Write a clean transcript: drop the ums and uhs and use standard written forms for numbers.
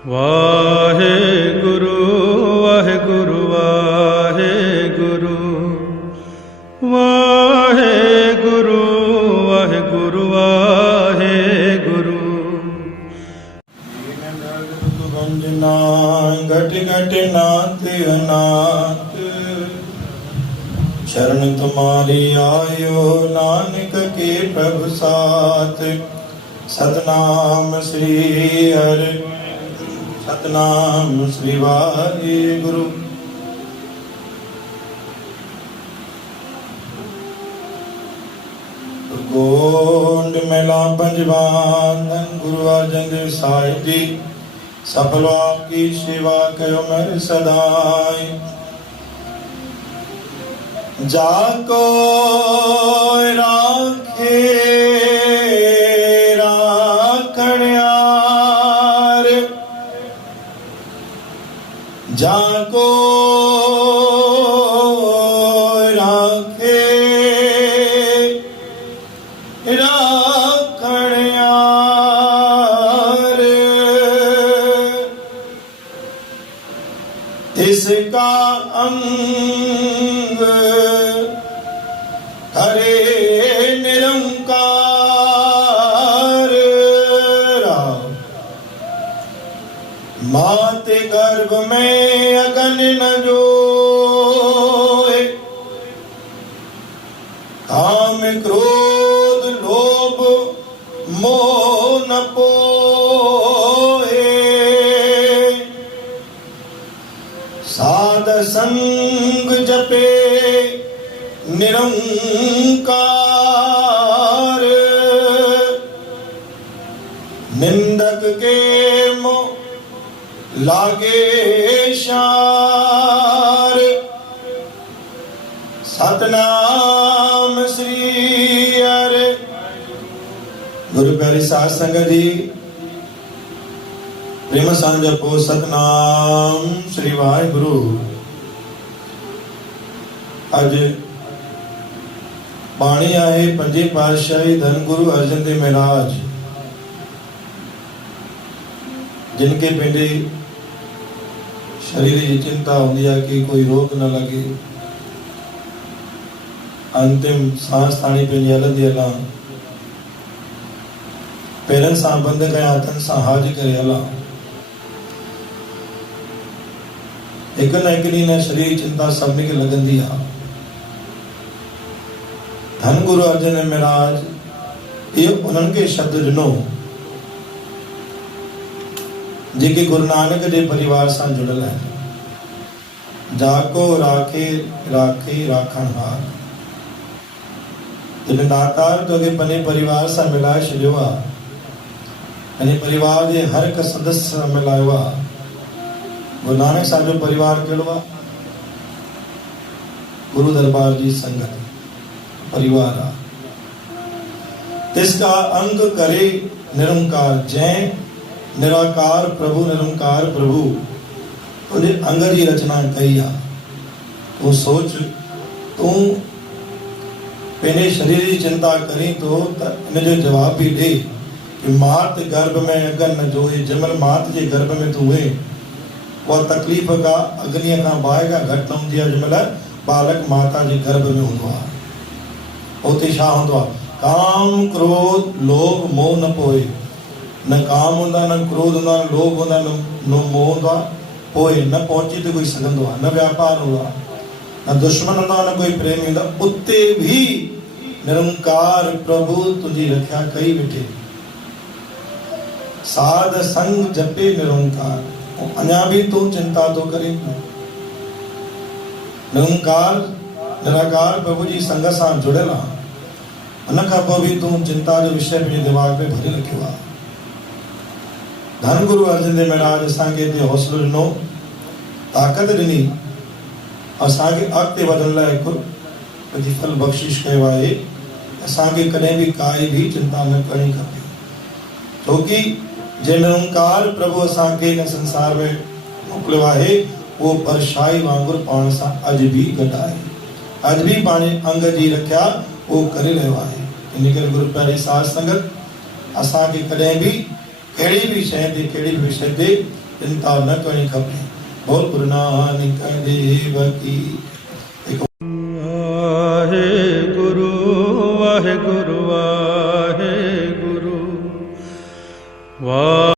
वाहेगुरु वाहेगुरु वाहेगुरु वाहेगुरु वाहेगुरु वाहेगुरु। वंदना घट घट नाथ अनाथ, शरण तुम्हारी आयो नानक के प्रभु साथ। सतनाम श्री हरि सतनाम श्री वाहेगुरु। गोंड मेला पंजवान गुरु अर्जन देव साहिब जी, सफल आपकी सेवा कयो मेरे सदाई। जाको राखे राखण्यार, जाको राखे राखण्यार, इसका अंग हरे निरंकार। माते गर्भ में अगन न जोए, काम क्रोध लोभ मोह न पोए। साध संग जपे निरंकार, निंदक के मुँह लागे शार। सतनाम श्री हरि। गुरु प्यारी साध संगत जी, प्रेम सां जपो सतनाम श्री वाहेगुरु। अज बाणी आहे पंजे पातशाही धन गुरु अर्जन देव महाराज, जिनके पंहिंजे शरीर जी चिंता हूंदी आहे कि कोई रोग न लगे, अंतिम सांस ताणी पंहिंजी हलंदी हलां, पेरनि सां बंदि कया हथनि सां हाज करे हलां। हिक न हिक ॾींहुं न शरीर चिंता सभिनी खे लॻंदी आहे। धन गुरु अर्जन देव महाराज इहो उन्हनि खे शब्द ॾिनो जेके गुरु नानक जे परिवार सां जुड़ियल आहिनि। जाको राखे राखे राखणहार। जिन दातार तोखे पंहिंजे परिवार सां मिलाए छॾियो आहे, पंहिंजे परिवार जे हर हिक सदस्य सां मिलायो आहे। गुरु नानक साहिब जो परिवार कहिड़ो आहे? गुरु दरबार जी संगत परिवार आहे। तिसका अंग करे निरंकार, जंहिं निराकार प्रभु निरंकार प्रभु तुझे अंग जी रचना कई आहे। तूं सोच, तूं पंहिंजे शरीर जी चिंता करीं तो त इन जो जवाब बि ॾे कि मात गर्भ में अगन न जोए। जंहिंमहिल मात जे गर्भ में तूं हुए, उहा तकलीफ़ का अग्नीअ खां बाहि खां घटि न हूंदी आहे। जंहिंमहिल बालक माता जे गर्भ में हूंदो आहे, उते छा हूंदो आहे? काम क्रोध लोभ मोह न पोए। न काम हूंदा, न क्रोध हूंदा, न लोभ हूंदा, न मोह हूंदा। पोए न पहुची तो कोई सघंदो आहे, न व्यापार हूंदो आहे, न दुश्मन हूंदा, न कोई प्रेमी हूंदा। उते भी निरंकार प्रभु तुंहिंजी रक्षा कई वेठे। साध संग जपे निरंकार, अञा भी तू चिंता तो करे। निरंकार निराकार प्रभु जी संग सां जुड़ियल आहे। उन खां पोइ भी तू चिंता जो विषय पंहिंजे दिमाग में भरे रखियो आहे। धन गुरु अर्जन देव महाराज असांखे हिते हौसलो ॾिनो, ताक़त ॾिनी, असांखे अॻिते वधण लाइ हिकु प्रतिफल बख़्शिश कयो आहे। असांखे कॾहिं बि काई भी चिंता न करणी खपे, छोकी जे निरंकार प्रभु असांखे हिन संसार में मोकिलियो आहे, उहो परछाई वांगुरु पाण सां अॼु बि गॾु आहे। अॼु बि पंहिंजे अंग जी रखिया उहो करे रहियो आहे। इन करे गुरु प्यारी साध संगत असांखे कॾहिं बि कहिड़ी बि शइ ते, कहिड़ी बि विषय ते चिंता न करनी खपे। बोल गुरु नानक देव की। वाहेगुरु वाहेगुरु वाहेगुरु वाह